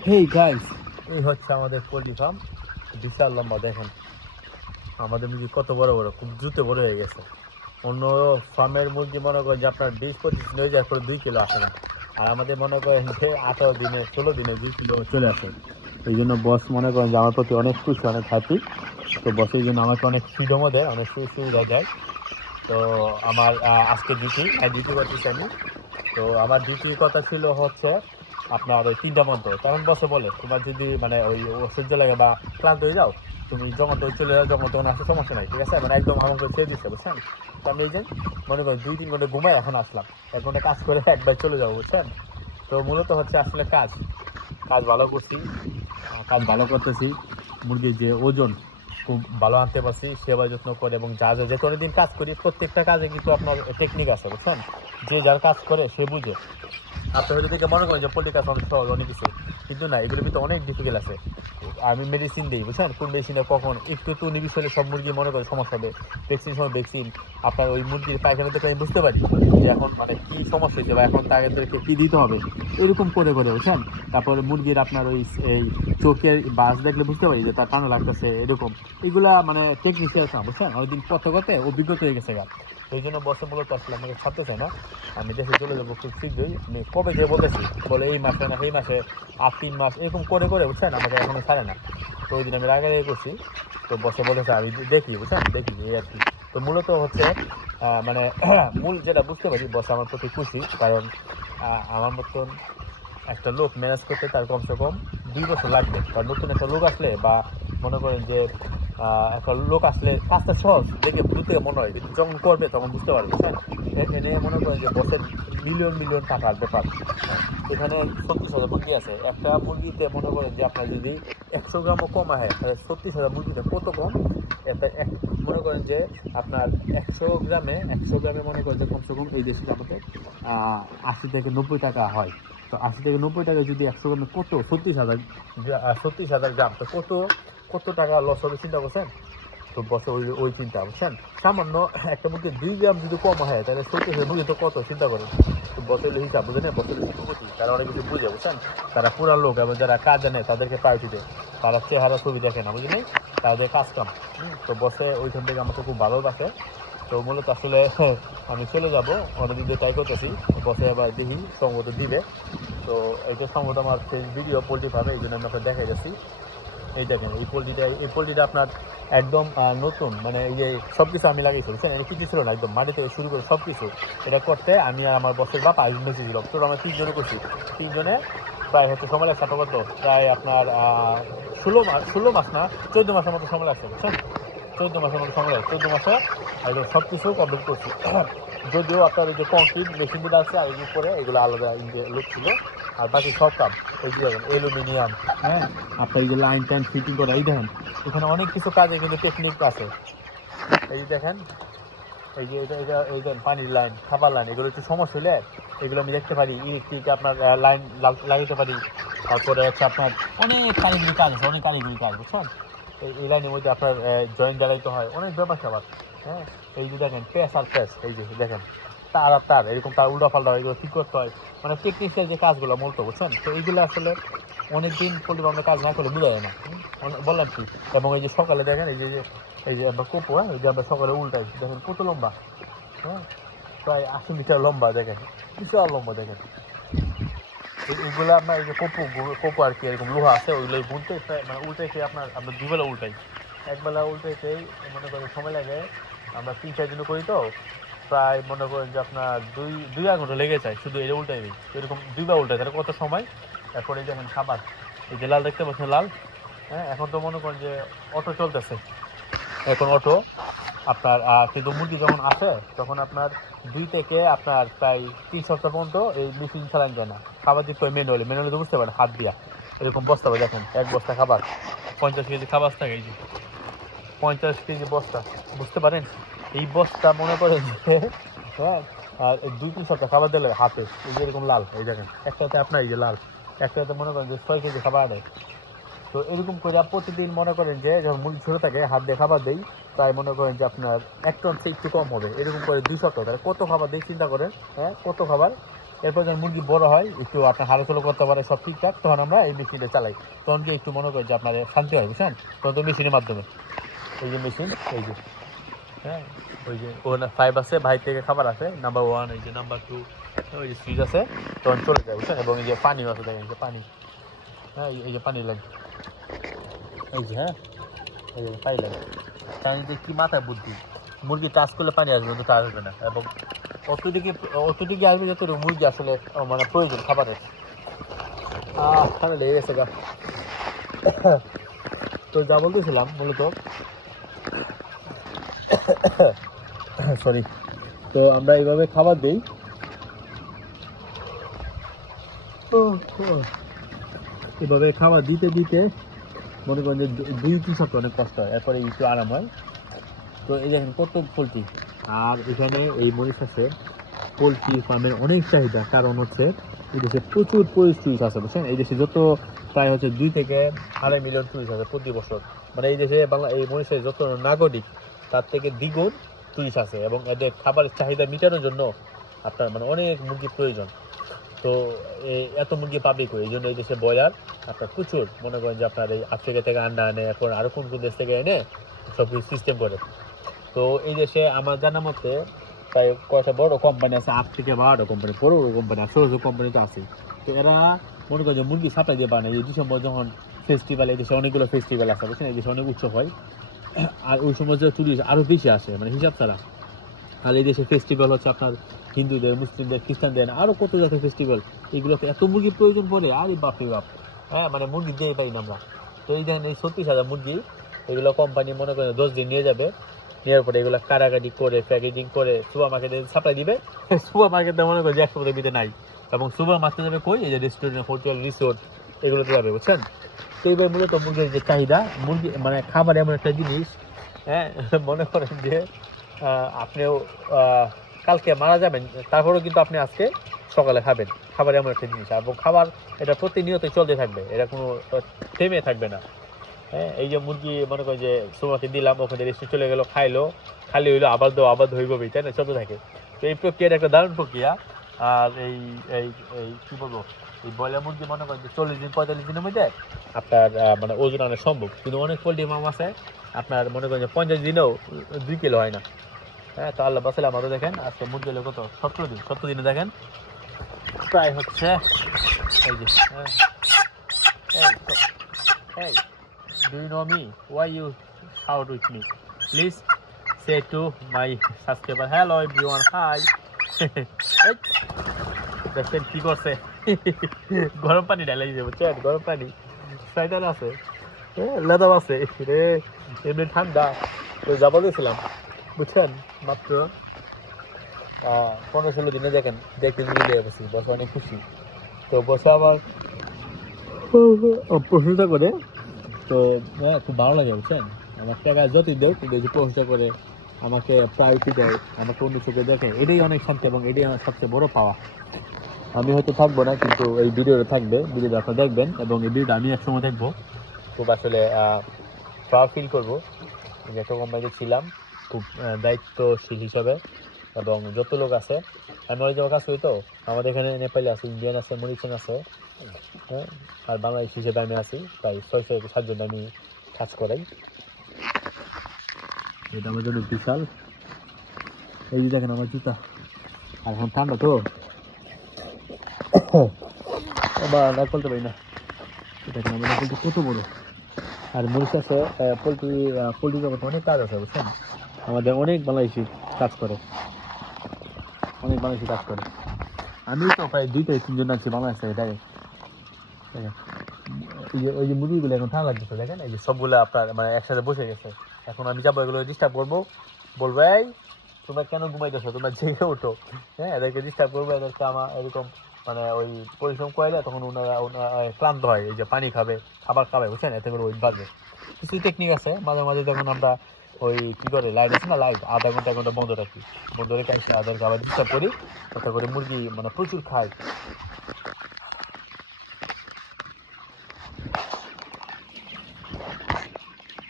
Hey guys এই হচ্ছে আমাদের পোলট্রি ফার্ম। বিশাল লম্বা, দেখেন। আমাদের মুরগি কত বড় বড়, খুব দ্রুত বড় হয়ে গেছে। অন্য ফার্মের মুরগি মনে করেন যে আপনার বিশ পঁচিশ দিন হয়ে যায় করে দুই কিলো আসে না। আর আমাদের মনে করেন যে আঠারো দিনে, ষোলো দিনে দুই কিলো চলে আসে। এই জন্য বস মনে করেন যে আমার প্রতি অনেক খুশি, অনেক হ্যাপি তো বসের জন্য আমাকে অনেক ফ্রিডমও দেয়, অনেক সুবিধা দেয়। তো আমার আজকে ডিউটি ডিউটি করতেছি আমি। তো আমার ডিউটির কথা ছিল হচ্ছে আপনার ওই তিনটা পর্যন্ত তখন বসে বলে, তোমার যদি মানে ওই সহ্য লাগে বা ক্লান্ত হয়ে যাও, তুমি যখন চলে যাও যখন তখন আসতে সমস্যা নাই, ঠিক আছে? মানে একদম আমাকে ছেড়ে দিচ্ছে, বুঝছেন? তো আমি এই যে, মনে করি দুই তিন ঘণ্টা ঘুমাই এখন আসলাম। এক ঘণ্টা কাজ করে একবার চলে যাব, বুঝছেন? তো মূলত হচ্ছে আসলে কাজ। কাজ ভালো করছি কাজ ভালো করতেছি। মুরগির যে ওজন খুব ভালো আনতে পারছি, সেবা যত্ন করে এবং যা যা, যে কোনো দিন কাজ করি, প্রত্যেকটা কাজে কিন্তু আপনার টেকনিক আছে, বুঝছেন? যে যার কাজ করে, সে বুঝে। আপনি হয়তো দেখে মনে করেন যে কাজ অনেক সহজ, অনেক কিছু, কিন্তু না, এগুলোর ভিতরে অনেক ডিফিকাল্ট আছে। আমি মেডিসিন দিই, বুঝছেন? কোন মেডিসিনে কখন? একটু একটু নিবিষ হলে সব মুরগি মনে করে সমস্যা হবে। ভ্যাকসিন সময় ভ্যাকসিন আপনার ওই মুরগির পায়খানা দেখে আমি বুঝতে পারি যে এখন মানে কি সমস্যা হয়েছে বা এখন তাদেরকে কী দিতে হবে? এরকম করে করে, বুঝছেন? তারপরে মুরগির আপনার ওই এই চোখের বাস দেখলে বুঝতে পারি যে তার কানো লাগতেছে, এরকম। এগুলা মানে টেকনিক্যাল না, বুঝছেন? ওই দিন কত কত অভিজ্ঞতা হয়ে গেছে গা। এই জন্য বসে মূলত আসলে আমাকে ছাড়তে চাই না। আমি দেশে চলে যাব খুব শীঘ্রই। আমি কবে গিয়ে বলতেছি বলে এই মাসে না, এই মাসে আর তিন মাস, এরকম করে করে, বুঝছেন? আমাকে এখনও ছাড়ে না। তো ওই দিন আমি রাগে রাগে করছি। তো বসে বলেছে আমি দেখি, বুঝছেন? দেখি, এই আর কি। তো মূলত হচ্ছে মানে মূল যেটা বুঝতে পারি বস আমার প্রতি খুশি। কারণ আমার মতন একটা লোক ম্যানেজ করতে তার কমসে কম দুই বছর লাগবে। কারণ নতুন একটা লোক আসলে বা মনে করেন যে আহ, একটা লোক আসলে কাজটা সহজ দেখে দূর থেকে মনে হয় যখন করবে তখন বুঝতে পারবে এ- এনে মনে করেন যে বসের মিলিয়ন মিলিয়ন টাকার ব্যাপার। হ্যাঁ, এখানে ছত্রিশ হাজার মুরগি আছে। একটা মুরগিতে মনে করেন যে আপনার যদি একশো গ্রামও কম হয় তাহলে ছত্রিশ হাজার মুরগিতে কত কম? একটা এক মনে করেন যে আপনার একশো গ্রামে একশো গ্রামে মনে করেন যে কমসে কম এই দেশে আমাদের আশি থেকে নব্বই টাকা হয়। তো আশি থেকে নব্বই টাকা যদি একশো গ্রামে কত? ছত্রিশ হাজার ছত্রিশ হাজার গ্রাম। তো কত? কত টাকা লস হবে চিন্তা করছেন? তো বসে ওই ওই চিন্তা, বুঝছেন? সামান্য একটা মুরগি দুই গ্রাম যদি কম হয়, তাহলে ছত্রিশ হাজার মুরগি তো কত, চিন্তা করেন। তো বসের হিসাব বুঝে বুঝেন বসের শিল্পপতি তারা অনেক কিছু বুঝে, বুঝছেন? তারা পুরান লোক এবং যারা কাজ জানে, তাদেরকে প্রায়োরিটি দেয়। তারা চেহারা ছবি দেখে না, বুঝলেন? তাদের কাজ কাম। তো বসে ওইখান থেকে আমাকে খুব ভালোবাসে। তো মূলত আসলে আমি চলে যাব, অনেকদিন ধরে ট্রাই করতেছি। বসে আবার দেখি সঙ্গত দিবে। তো এই এইটা সঙ্গত আমার ভিডিও পোলট্রি ফার্মে এই জন্য আমি আপনার দেখা গেছি এই দেখেন, এই পোলট্রিটা এই পোলট্রিটা আপনার একদম নতুন মানে এই যে সব কিছু আমি লাগিয়েছি বুঝছেন এর কিছু ছিল না, একদম মাটি থেকে শুরু করে সব কিছু এটা করতে আমি আর আমার বসের বাপ আয়োজন ছিল তো আমরা তিনজনে করছি। তিনজনে প্রায় হচ্ছে সময় লাগছে কত প্রায় আপনার ষোলো মাস ষোলো মাস না, চোদ্দ মাসের মতো সময় লাগছে, বুঝছেন? চোদ্দ মাসের মতো সময় লাগছে, চোদ্দ মাসে একদম সব কিছু কমপ্লিট করছি। যদিও আপনার ওই যে কংক্রিট মেশিনগুলো আছে, আর উপরে এগুলো আলাদা লোক ছিল। আর বাকি সব কাম, এই যে অ্যালুমিনিয়াম হ্যাঁ? আপনার এই যে লাইন টাইন ফিটিং করা, এই দেখেন, এখানে অনেক কিছু কাজে কিন্তু টেকনিক আছে। এই দেখেন, এই যে এটা এটা, এই পানির লাইন খাবার লাইন এগুলো একটু সমস্যা হলে এগুলো আমি দেখতে পারি ইলেকট্রিক আপনার লাইন লাগাতে পারি। তারপরে হচ্ছে আপনার অনেক কারিগরি কাজ আছে, অনেক কারিগরি কাজ, বুঝছেন? এই এই লাইনের মধ্যে আপনার জয়েন্ট জ্বালাইতে হয়, অনেক ব্যাপার স্যাপার হ্যাঁ? এই যে দেখেন প্যাস আর প্যাস এই যে দেখেন তার আর তার, এরকম তার উল্টা পাল্টা এগুলো ঠিক করতে হয়। মানে টেকনিক্যাল যে কাজগুলো মূলত বুঝছেন? তো এইগুলো আসলে অনেক দিন পোল্ট্রি ফার্মে কাজ না করলে বোঝা যায় না বললাম কি? এবং এই যে সকালে দেখেন, এই যে এই যে আমরা কোপো হ্যাঁ? এই যে আমরা সকালে উল্টাই, দেখেন কত লম্বা। হ্যাঁ? প্রায় আশি মিটার লম্বা, দেখেন। বিশাল লম্বা, দেখেন। এইগুলো আপনার এই যে কোপো কোপো আর কি, এরকম লোহা আছে ওইগুলো বুনতে মানে উল্টে খেয়ে আপনার, আমরা দুবেলা উল্টাই। একবেলা উল্টে খেয়ে মনে করেন সময় লাগে, আমরা তিন চার দিনও করি তো প্রায় মনে করেন যে আপনার দুই দুই আধ ঘণ্টা লেগে যায় শুধু এটা উল্টাই দিই। এরকম দুইবার উল্টাই তাহলে কত সময়? তারপরে এই দেখেন খাবার। এই যে লাল দেখতে পাচ্ছেন লাল? হ্যাঁ এখন তো মনে করেন যে অটো চলতেছে। এখন অটো আপনার আহ, কিন্তু মুরগি যখন আসে তখন আপনার দুই থেকে আপনার প্রায় তিন সপ্তাহ পর্যন্ত এই মেশিন চালান যায় না। খাবার দিতে হয় ম্যানুয়ালি ম্যানুয়ালি তো বুঝতে পারেন হাত দিয়া। এরকম বস্তা দেখেন এক বস্তা খাবার। পঞ্চাশ কেজি খাবার থাকে এই যে। পঞ্চাশ কেজি বস্তা, বুঝতে পারেন? এই বস্তা মনে করেন যে হ্যাঁ আর দুই তিন সপ্তাহ খাবার দিলে হাতে, এই যে এরকম লাল, এই দেখেন একটাতে আপনার এই যে লাল একটাতে মনে করেন যে ছয় কেজি খাবার দেয়। তো এরকম করে প্রতিদিন মনে করেন যে, যখন মুরগি ছোটো থাকে, হাত দিয়ে খাবার দেই, তাই মনে করেন যে আপনার এক টন থেকে একটু কম হবে। এরকম করে দুই সপ্তাহ, তাহলে কত খাবার দেই চিন্তা করেন হ্যাঁ কত খাবার? এরপর যখন মুরগি বড় হয়, একটু আপনার হালচলো করতে পারে, সব ঠিকঠাক, তখন আমরা এই মেশিনটা চালাই। তখন যে একটু মনে করি যে আপনাদের শান্তি হয়, বুঝছেন? তখন তো মেশিনের মাধ্যমে। এই যে মেশিন, এই যে হ্যাঁ ওই যে ওখানে ফাইভ আছে, ভাই থেকে খাবার আছে নাম্বার ওয়ান এই যে নাম্বার টু ওই যে সুইচ আছে, তখন চলে যায়, বুঝছেন? এবং এই যে পানিও আছে, দেখেন যে পানি হ্যাঁ এই- যে পানি লাগে এই যে হ্যাঁ এই যে পানি লাগে কারণ যে কি মাথায় বুদ্ধি? মুরগি টাচ করলে পানি আসবে, কিন্তু টাচ আসবে না। এবং অতদিকে অতদিকে আসবে যত মুরগি আসলে মানে প্রয়োজন খাবারের। আহ লেগে গেছে গা তো যা বলতেছিলাম, মূলত সরি তো আমরা এইভাবে খাবার দিই। এভাবে খাবার দিতে দিতে মনে করেন যে দুই তিন সপ্তাহ অনেক কষ্ট হয়, এরপরে একটু আরাম হয়। তো এই দেখেন কত পোলট্রি। আর এখানে এই মরিশাসে পোলট্রি ফার্মের অনেক চাহিদা। কারণ হচ্ছে এই দেশে প্রচুর টুরিস্ট আছে, বুঝছেন? এই দেশে যত প্রায় হচ্ছে দুই থেকে আড়াই মিলিয়ন টুরিস্ট আছে প্রতি বছর। মানে এই দেশে বাংলা এই মরিশাসে যত নাগরিক তার থেকে দ্বিগুণ টুরিস্ট আছে এবং এদের খাবারের চাহিদা মেটানোর জন্য আপনার মানে অনেক মুরগি প্রয়োজন। তো এত মুরগি পাবি কই এই জন্য এই দেশে ব্রয়লার, আপনার প্রচুর। মনে করেন যে আপনার এই আফ্রিকা থেকে আন্ডা আনে, এখন আরও কোন কোন দেশ থেকে এনে সব কিছু সিস্টেম করে। তো এই দেশে আমার জানা মতে প্রায় কয়েকটা বড় কোম্পানি আছে আট থেকে বারোটা কোম্পানি বড় বড় কোম্পানি ছোটো ছোটো কোম্পানি তো আছে তো এরা মনে করেন যে মুরগি সাপ্লাই দিয়ে বানায়। এই ডিসেম্বর যখন ফেস্টিভ্যাল এই দেশে অনেকগুলো ফেস্টিভ্যাল আছে, বুঝছেন? এই দেশে অনেক উৎসব হয়। আর ওই সময় যে টুরিস্ট আরও বেশি আসে মানে হিসাব ছাড়া। আর এই দেশে ফেস্টিভ্যাল হচ্ছে আপনার হিন্দুদের, মুসলিমদের, খ্রিস্টানদের আরও কত জাতের ফেস্টিভ্যাল এগুলোতে এত মুরগির প্রয়োজন পড়ে, আরে বাপরে বাপ। হ্যাঁ মানে মুরগি দিয়ে পাই না আমরা। তো এই দেখেন এই ছত্রিশ হাজার মুরগি, এগুলো কোম্পানি মনে করেন দশ দিন নিয়ে যাবে। নেওয়ার পরে এগুলো কাটাকাটি করে প্যাকেজিং করে সুপার মার্কেটে সাপ্লাই দিবে। সুপার মার্কেটে মনে করেন যে একশো বিতে নাই। এবং সুপার মার্কেটে যাবে কই? এই যে রেস্টুরেন্ট হোটেল রিসোর্ট এগুলোতে যাবে বুঝছেন? তো এইবার মূলত মুরগির যে চাহিদা, মুরগি মানে খাবার এমন একটা জিনিস হ্যাঁ মনে করেন যে আপনিও কালকে মারা যাবেন, তারপরেও কিন্তু আপনি আজকে সকালে খাবেন। খাবার এমন একটা জিনিস এবং খাবার এটা প্রতিনিয়ত চলতে থাকবে, এটা কোনো থেমে থাকবে না। হ্যাঁ এই যে মুরগি, মনে করেন যে সুমাকে দিলাম, ওখানে রেস্টে চলে গেলো, খাইলো, খালি হইল, আবার দো আবার ধইবই তাই না চলতে থাকে। তো এই প্রক্রিয়াটা একটা দারুণ প্রক্রিয়া। আর এই এই এই, কী বলব? এই ব্রয়লার মুরগি মনে করেন যে চল্লিশ দিন, পঁয়তাল্লিশ দিনের মধ্যে আপনার মানে ওজন আনা সম্ভব। কিন্তু অনেক পোলট্রি মাম আছে, আপনার মনে করেন যে পঞ্চাশ দিনেও দুই কিলো হয় না। হ্যাঁ তো আল্লাহ বাসালে আমারও দেখেন, আজকে মুরগি হলো কত? সতেরো দিন, সতেরো দিনে দেখেন, প্রায় হচ্ছে, এই যে হ্যাঁ এই এই, do you know me? Why you shout with me? Please say to my subscriber, hello, everyone, hi. দেখছেন কি করছে? গরম পানি ঢালাই দিয়েছে বুঝছেন গরম পানি। সাইডার আছে। লেদাম আছে। রে এমনি ঠান্ডা। তো যাব গেছিলাম বুঝছেন? মাত্র পনেরো ষোলো দিনে দেখেন দেখতে মিলে গেছি বসে অনেক খুশি। তো বসে আবার প্রশংসা করে তো হ্যাঁ, খুব ভালো লাগে বুঝছেন? আমার টাকা যতই দেয় কিন্তু প্রশংসা করে আমাকে প্রায়োরিটি দেয়, আমাকে অন্য চোখে দেখে। এটাই অনেক শান্তি এবং এটাই আমার সবচেয়ে বড় পাওয়া। আমি হয়তো থাকব না, কিন্তু এই ভিডিওটা থাকবে, ভিডিওটা আপনারা দেখবেন এবং এই ভিডিওটা আমি একসময় দেখব। খুব আসলে প্রাউড ফিল করব। যে একটা কোম্পানিতে ছিলাম, খুব দায়িত্বশীল হিসাবে এবং যত লোক আছে আমি জায়গায় কাজ করি তো। আমাদের এখানে নেপালি আছে ইন্ডিয়ান আছে মরিশিয়ান আছে হ্যাঁ আর বাংলাদেশ হিসেবে আমি আছি প্রায় ছয় ছয় সাতজন আমি কাজ করাই। এটা আমার জন্য বিশাল। এই যে দেখেন আমার জুতা। আর এখন ঠান্ডা তো। বা না বলতে পারি না। দেখেন আমাদের পোলট্রি কত বড়। আর মরিশাসে পোলট্রি পোলট্রি জগতে অনেক কাজ আছে, বুঝছেন? আমাদের অনেক বাংলাদেশি কাজ করে। অনেক বাংলাদেশি কাজ করে। আমি তো প্রায় দুই থেকে তিনজন আছি বাংলাদেশে দেখেন দেখেন, এই যে, ওই যে মুরগিগুলো এখন ঠান্ডা লাগছে দেখেন? এই যে সবগুলো আপনার মানে একসাথে বসে গেছে। এখন আমি যাব, এগুলো ডিস্টার্ব করব। বলব, এই, তোমরা কেন ঘুমাইতেছো? তোমরা জেগে ওঠো। হ্যাঁ এদেরকে ডিস্টার্ব করব, এদেরকে আমার এরকম মানে ওই পরিশ্রম করে তখন ওনারা ক্লান্ত হয়। এই যে পানি খাবে, খাবার খাবে, বুঝছেন? এতে করে ওই বাড়বে কিছু টেকনিক আছে। মাঝে মাঝে যখন আমরা ওই কী করে লাইট আছে না লাইট আধা ঘণ্টা ঘণ্টা বন্ধ রাখি। বন্ধ রেখে এসে আদারকে আবার ডিস্টার্ব করি। তাতে করে মুরগি মানে প্রচুর খায়।